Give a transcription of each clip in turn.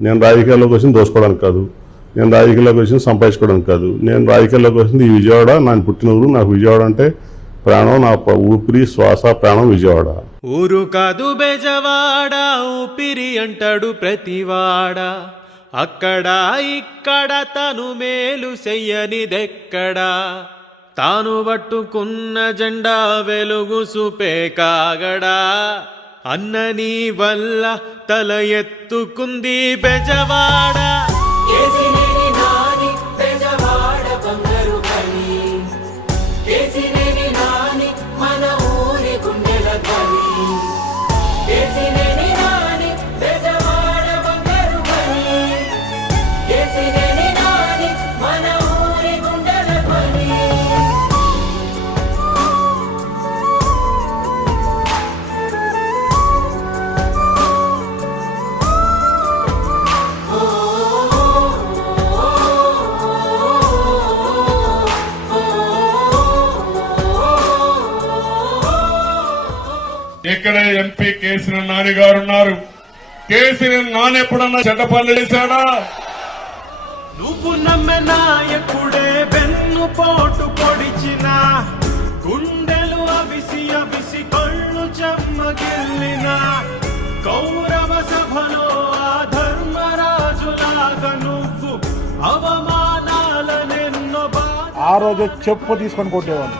నేను రాజకీయాల్లోకి వచ్చింది దోసుకోవడానికి కాదు. నేను రాజకీయాల్లోకి వచ్చింది సంపాదించుకోవడానికి కాదు. నేను రాజకీయాల్లోకి వచ్చింది ఈ విజయవాడ నా పుట్టిన ఊరు నాకు విజయవాడ అంటే ప్రాణం నా ఊపిరి శ్వాస ప్రాణం విజయవాడ. ఊరు కాదు బెజవాడ ఊపిరి అంటాడు ప్రతివాడ. అక్కడ ఇక్కడ తను మేలు చెయ్యనిదెక్కడా? తాను పట్టుకున్న జెండా వెలుగు సుపే కాగడా అన్న నీ వల్ల తల ఎత్తుకుంది బెజవాడ. ఇక్కడ ఎంపీ కేసీఆర్ నాని గారు ఉన్నారు. కేసీఆర్ నాని ఎప్పుడన్నా చెడ్డ పనులు చేశాడా? నువ్వు నమ్మె నాయకుడే వెన్ను పోటు పొడిచిన గుండెలు అవిసి అవిసి కళ్ళు చెమ్మగిల్లిన కౌరవ సభలో ఆ ధర్మరాజులాగా నువ్వు అవమానాలనెన్నో బాధ ఆ రోజు చెప్పు తీసుకొని కొట్టేవాళ్ళు.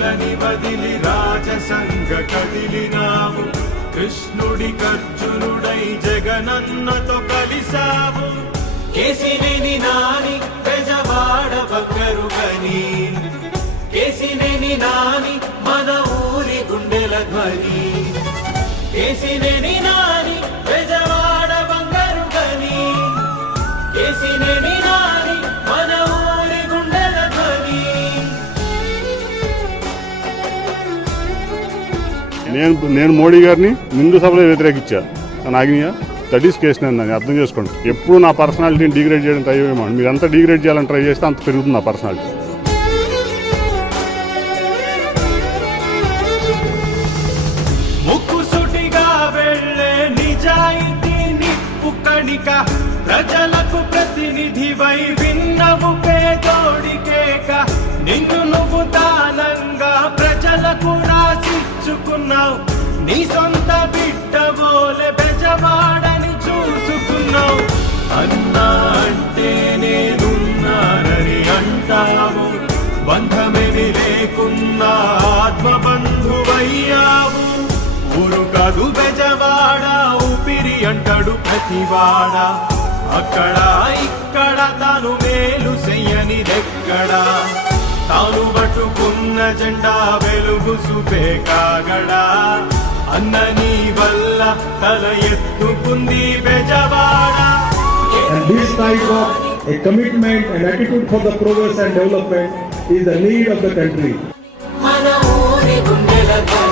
రాబందులని వదిలి రాజసంగ కదిలినావు. కృష్ణుడి కర్జునుడై జగనన్నతో కలిసావు కేసినేని నాని బెజవాడ బగ్గరు గని కేసినేని నాని మన ఊరి గుండెల ధ్వని. కేసినేని నేను నేను మోడీ గారిని నిండు సభలో వ్యతిరేకించా. నాగినియా దట్ ఈస్ కేసు నేను దాన్ని అర్థం చేసుకోండి. ఎప్పుడు నా పర్సనాలిటీని డిగ్రేడ్ చేయడం ట్రై చేయమండి మీరు ఎంత డిగ్రేడ్ చేయాలని ట్రై చేస్తే అంత పెరుగుతుంది నా పర్సనాలిటీ ప్రజల తెచ్చుకున్నావు నీ సొంత బిడ్డవోలే బెజవాడని చూసుకున్నావు. అన్నా అంటే నేనున్నానని అంటావు. బంధమేమి లేకున్నా ఆత్మబంధువయ్యావు. ఉరుకదు బెజవాడ ఊపిరి అంటాడు ప్రతివాడ. అక్కడ ఇక్కడ తను మేలు చెయ్యనిదెక్కడా? తాను పట్టుకున్న జెండా వెలుగు సుపే కాగడా అన్న నీ వల్ల తల ఎత్తుకుంది Bezawada And this type of a commitment and attitude for the progress and development is the need of the country. మన ఊరి గుండెల కని